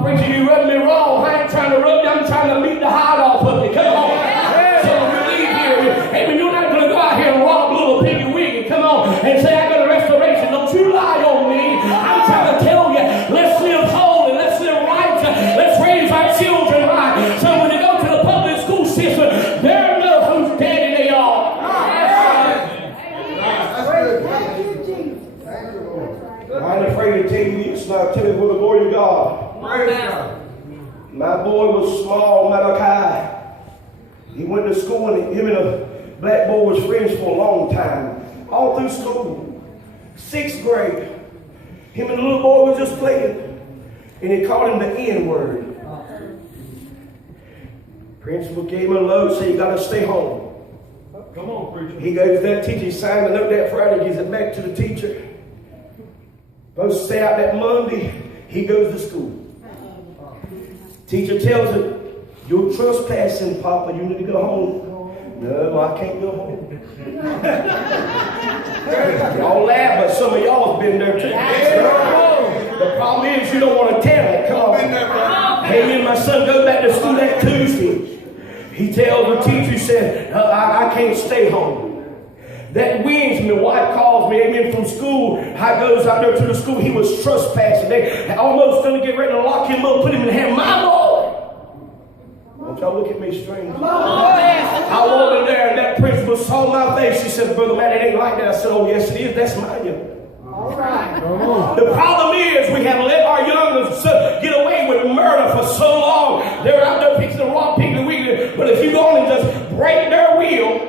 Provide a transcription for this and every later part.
Preacher, you rubbed me wrong. I ain't trying to rub you. I'm trying to beat the hide off of you. Come on. So when you leave here, hey, you're not going to go out here and rob little piggy wiggy. Come on and say, I got a restoration. Don't you lie on me. I'm trying to tell you, let's live holy. Let's live right. Let's raise our children right. So when they go to the public school system, they'll know whose daddy they are. I ain't afraid to tell you this, and I'll tell you for the glory of God. My boy was small, Malachi. He went to school, and him and a black boy was friends for a long time. All through school. 6th grade. Him and the little boy was just playing. And he called him the N-word. Principal gave him a load, said, you got to stay home. Come on, preacher. He goes to that teacher, he signed the note that Friday, gives it back to the teacher. Supposed to stay out that Monday. He goes to school. Teacher tells him, you're trespassing, Papa. You need to go home. No, I can't go home. Y'all laugh, but some of y'all have been there too. The problem is you don't want to tell it. Come on. Hey, me and my son go back to school that Tuesday. He tells the teacher, he said, I can't stay home. That Wednesday, my wife calls me, amen, from school. I goes out there to the school. He was trespassing. They almost going to get ready to lock him up, put him in the hand. My boy! Don't y'all look at me strange. I walked in there, and that principal saw my face. She said, Brother man, it ain't like that. I said, oh, yes, it is. That's mine. All right. The problem is we have let our young ones get away with murder for so long. They're out there fixing the wrong people. But if you go on and just break their will,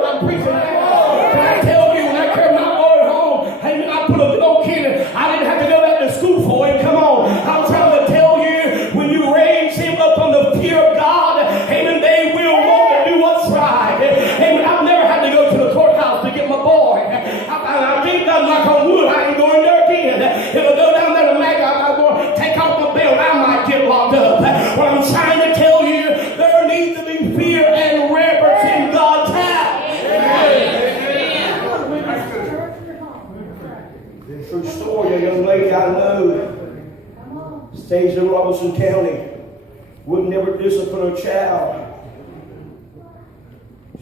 I'm preaching that. Can I tell you, when I carried my boy home, hey, I put a little kid in, I didn't have to go back to school for him. Come on. I'm trying to tell you, when you raise him up on the fear of God, amen, they will want to do what's right. Amen, I've never had to go to the courthouse to get my boy. I think I'm knock on wood, I ain't going there again. If I go down there to Mag, I'm going to take off my belt, I might get locked up. What I'm trying to tell you, there needs to be fear and reverence in God's house. True story, a young lady I know stays in Robinson County, would never discipline her child.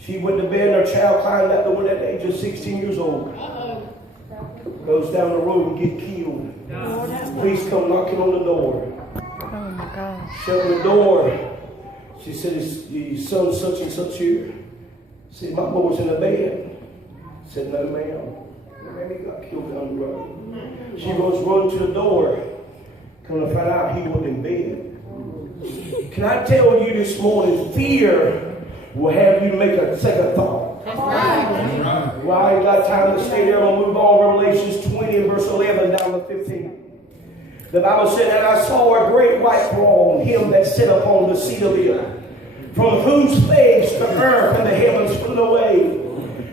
She went to bed and her child climbed out the window at the age of 16 years old. Goes down the road and get killed. Police come knocking on the door. Oh my God. Shut the door. She said, is your son such and such here? Said, my boy's in the bed. Said, no ma'am. He got killed down the road. She goes run to the door. Come to find out he wasn't in bed. Can I tell you this morning, fear will have you make a second thought. That's right. Well, I ain't got time to stay there. I'm going to move on. Revelations 20 and verse 11 down to 15. The Bible said, and I saw a great white throne, him that sat upon the seat of the earth, from whose face the earth and the heavens flew away.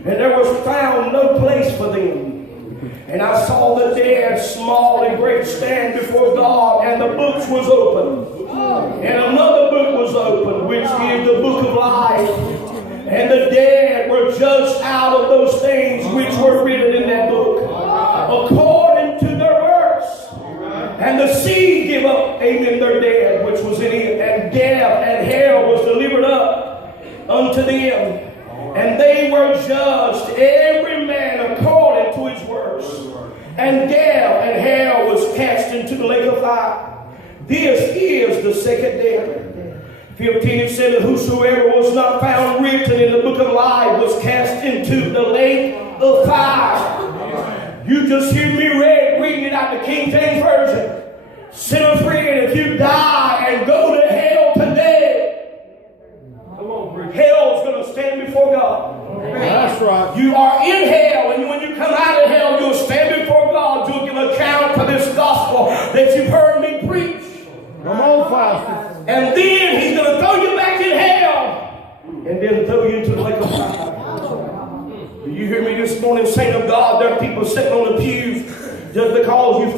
And there was found no place for them. And I saw the dead, small and great, stand before God, and the books was open. And another book was opened, which is the book of life. And the dead were judged out of those things which were written in that book, according to their works. And the sea gave up, amen, their dead, which was in it. And death and hell was delivered up unto them. And they were judged, every man according to his works. And death and hell was cast into the lake of fire. This is the second death. 15, it said that whosoever was not found written in the book of life was cast into the lake of fire. You just hear me reading it out the King James Version. Sinner friend, if you die and go to hell today, hell's going to stand before God. That's right. You are in hell, and when you come out of hell, you'll stand before God. You'll give account for this gospel that you've heard me preach. Come on, Pastor. And then he's going to throw you back in hell, and then throw you into the lake of fire. Do you hear me this morning, saint of God? There are people sitting on the pews just because you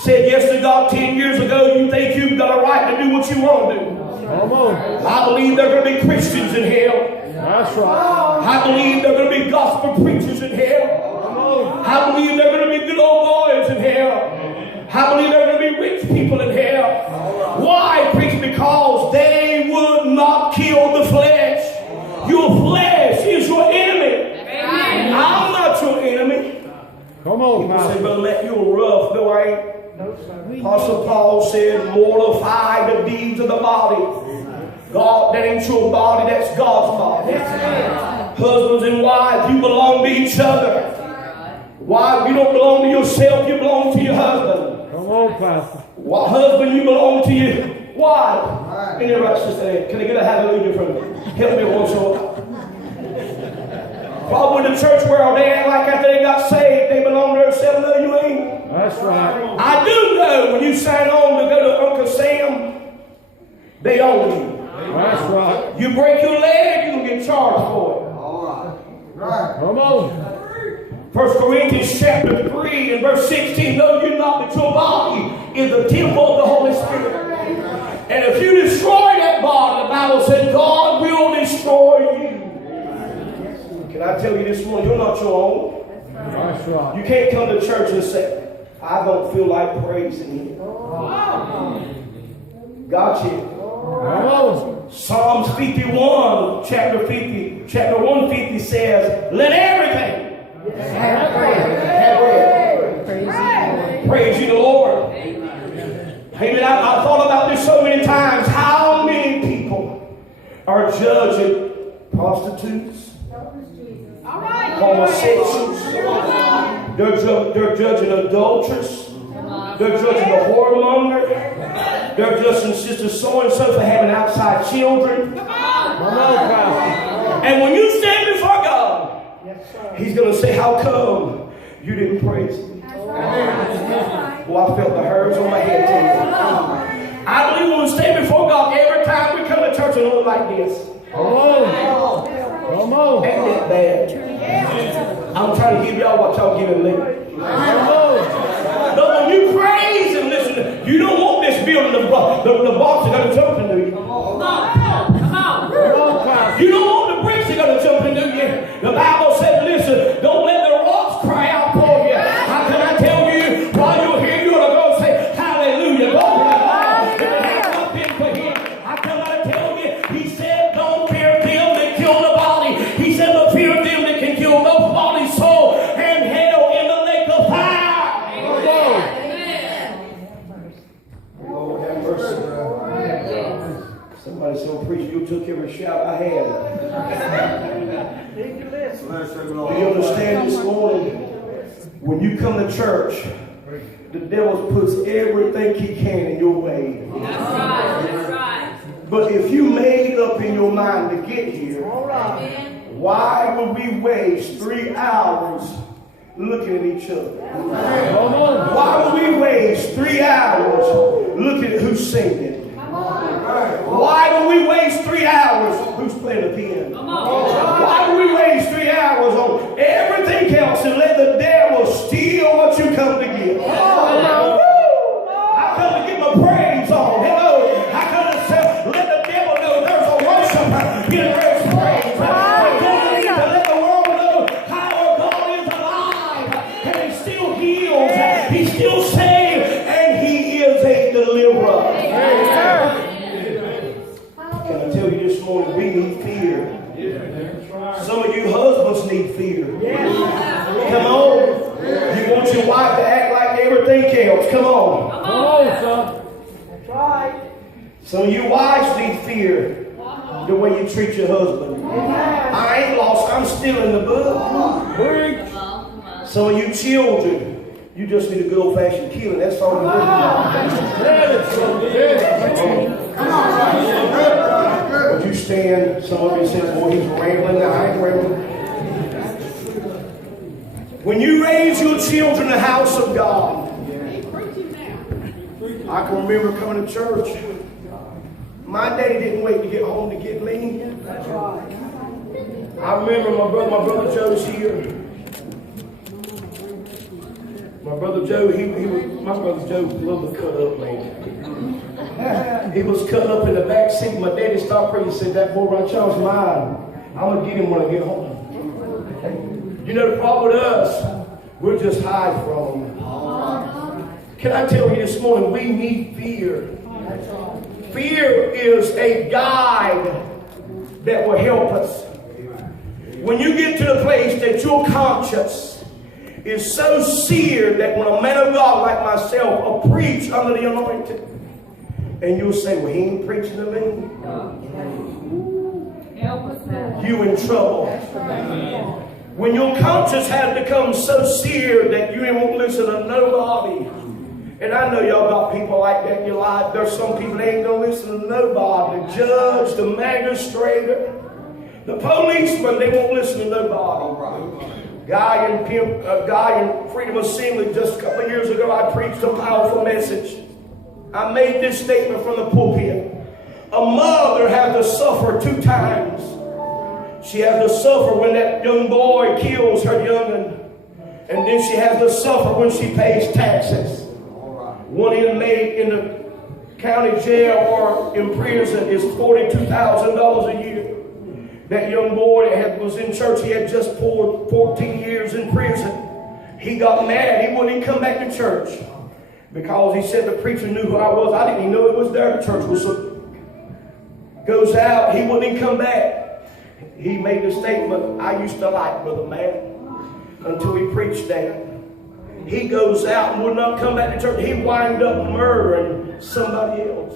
said yes to God 10 years ago. You think you've got a right to do what you want to do. Come on. I believe there are going to be Christians in hell. That's right. I believe there are going to be gospel preachers in hell. I believe there are going to be good old boys in hell. I believe there are going to be people in hell. Why, preacher? Because they would not kill the flesh. Your flesh is your enemy. I'm not your enemy. Come on, People say, Pastor. Brother Matt, you're rough. No, I ain't. Apostle Paul said, mortify the deeds of the body. God, that ain't your body, that's God's body. Husbands and wives, you belong to each other. Wife, you don't belong to yourself, you belong to your husband. Come on, Pastor. Husband, you belong to your wife. Any right, sister? Can I get a hallelujah from you? Help me once more. Probably in the church world, they act like after they got saved, they belong to themselves. No, you ain't. That's right. I do know when you sign on to go to Uncle Sam, they own you. That's right. You break your leg, you can get charged for it. Come on. 1 Corinthians chapter 3 and verse 16, know you not that your body is the temple of the Holy Spirit. And if you destroy that body, the Bible says God will destroy you. Can I tell you this morning, you're not your own. That's right. You can't come to church and say, I don't feel like praising Him. Got you. Come on. Psalms 51, chapter 150 says, let everything have breath. Praise you, the Lord. Amen. I thought about this so many times. How many people are judging prostitutes, homosexuals, they're judging adulterers, they're judging the whoremonger, they're judging sister so-and-so for having outside children. Come on, Pastor. And when you stand before God, He's going to say, how come you didn't praise me? Well, I felt the hairs on my head too. I believe when we stand before God, every time we come to church and look like this. Come on. Come on. Ain't that bad? I'm trying to give y'all what y'all giving me. Come on. But when you praise and listen, you don't want this building, the box are going to jump into you. Come on, Pastor. You don't want the bricks are going to jump into you. The Bible said, listen, don't let the rocks cry out for you. How can I tell you, while you're here, you ought to go say, hallelujah, glory to God. If it had not been for Him, I cannot tell you, He said, don't fear them that kill the body. He said, but fear them that can kill both body, soul, and hell in the lake of fire. Lord have mercy. Somebody said, preacher, you took every shout I had. Do you understand this morning? When you come to church, the devil puts everything he can in your way. That's right. But if you made up in your mind to get here, why would we waste 3 hours looking at each other? Come on. Why would we waste 3 hours looking at who's singing? Why would we waste 3 hours who's playing the piano? Why would we waste 3 hours on everything else and let the devil steal what you come to get? I come to get my praise on. Hello. I come to say, let the devil know there's a worship in there's praise. I come to let the world know how our God is alive and He still heals. He still saves and He is a deliverer. Can I tell you this morning, we need fear. Some of you husbands need fear. Come on. You want your wife to act like everything else. Come on. Come on, son. That's right. Some of you wives need fear the way you treat your husband. I ain't lost. I'm still in the book. Preach. Some of you children, you just need a good old-fashioned killing. That's all you need. Would you stand? Some of you said, boy, he's rambling. I ain't rambling. When you raise your children in the house of God, I can remember coming to church. My daddy didn't wait to get home to get me. That's right. I remember my brother Joe's here. My brother Joe, my brother Joe loved to cut up, man. He was cut up in the back seat. My daddy stopped praying and said, that boy right there's mine. I'm going to get him when I get home. You know the problem with us, we'll just hide from him. Can I tell you this morning, we need fear. Fear is a guide that will help us. When you get to the place that your conscience is so seared that when a man of God like myself will preach under the anointing, and you'll say, well, he ain't preaching to me. You in trouble. When your conscience has become so seared that you ain't won't listen to nobody. And I know y'all got people like that in your life. There's some people that ain't gonna listen to nobody. The judge, the magistrate, the policeman, they won't listen to nobody. Guy in Freedom Assembly just a couple of years ago, I preached a powerful message. I made this statement from the pulpit. A mother has to suffer 2 times. She has to suffer when that young boy kills her young'un. And then she has to suffer when she pays taxes. One inmate in the county jail or in prison is $42,000 a year. That young boy was in church. He had just poured 14 years in prison. He got mad. He wouldn't even come back to church because he said the preacher knew who I was. I didn't even know it was there. The church was so. Goes out. He wouldn't even come back. He made the statement, I used to like Brother Matt until he preached that. He goes out and would not come back to church. He wind up murdering somebody else.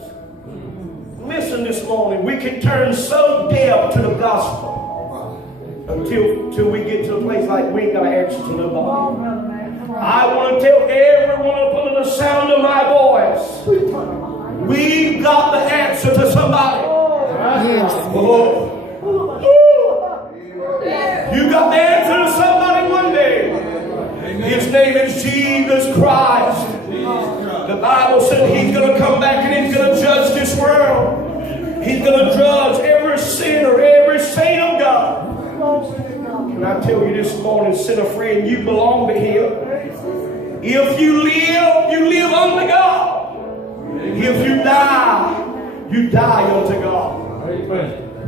Listen this morning, we can turn so deaf to the gospel until we get to a place like we ain't got to answer to nobody. I want to tell everyone up under the sound of my voice, we've got the answer to somebody. Oh. You got the answer to somebody one day. His name is Jesus Christ. The Bible said he's going to come back and he's going to judge this world. He's going to judge every sinner, every saint of God. Can I tell you this morning, sinner friend, you belong to him. If you live unto God. If you die unto God.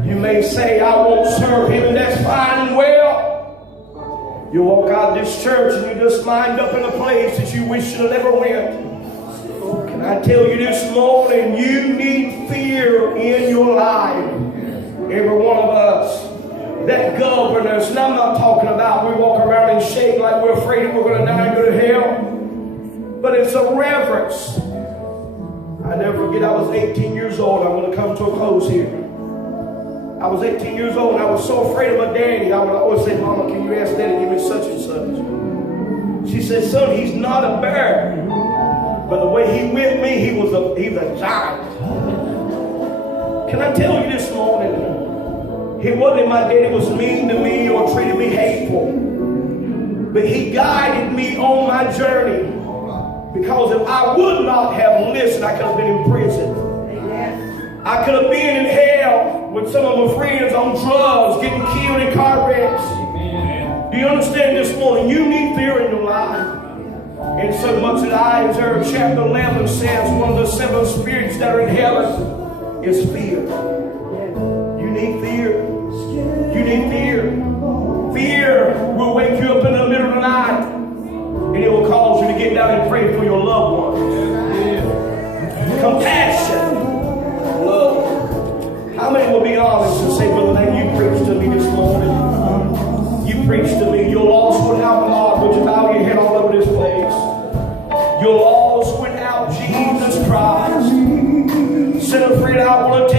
You may say, I won't serve him, and that's fine and well. You walk out of this church and you just wind up in a place that you wish you never went. Can I tell you this morning, you need fear in your life. Every one of us. That governors, and I'm not talking about we walk around and shake like we're afraid we're going to die and go to hell. But it's a reverence. I never forget, I was 18 years old. I'm going to come to a close here. I was 18 years old and I was so afraid of my daddy. I would always say, Mama, can you ask Daddy to give me such and such? She said, son, he's not a bear. But the way he whipped me, he's a giant. Can I tell you this morning? It wasn't my daddy was mean to me or treated me hateful. But he guided me on my journey. Because if I would not have listened, I could have been in prison. I could have been in hell with some of my friends on drugs, getting killed in car wrecks. Do you understand this morning? You need fear in your life. And so much that Isaiah chapter 11 says one of the 7 spirits that are in heaven is fear. You need fear. You need fear. Fear will wake you up in the middle of the night. And it will cause you to get down and pray for your loved ones. Compassion. Love. How many will be honest and say, Brother Nate, you preached to me this morning. You preached to me. You're lost without God. Would you bow your head all over this place? You're lost without Jesus Christ. Sinner friend, I want to tell